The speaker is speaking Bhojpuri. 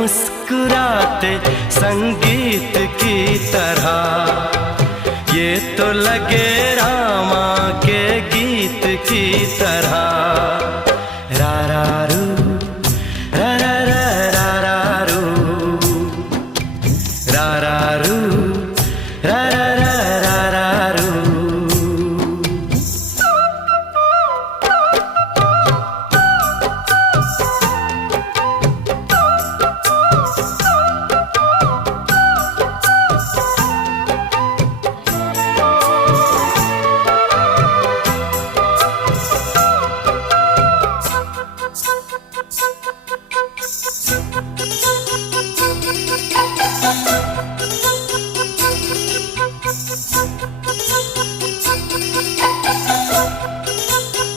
मुस्कुराते संगीत की तरह, ये तो लगे रामा के गीत की तरह।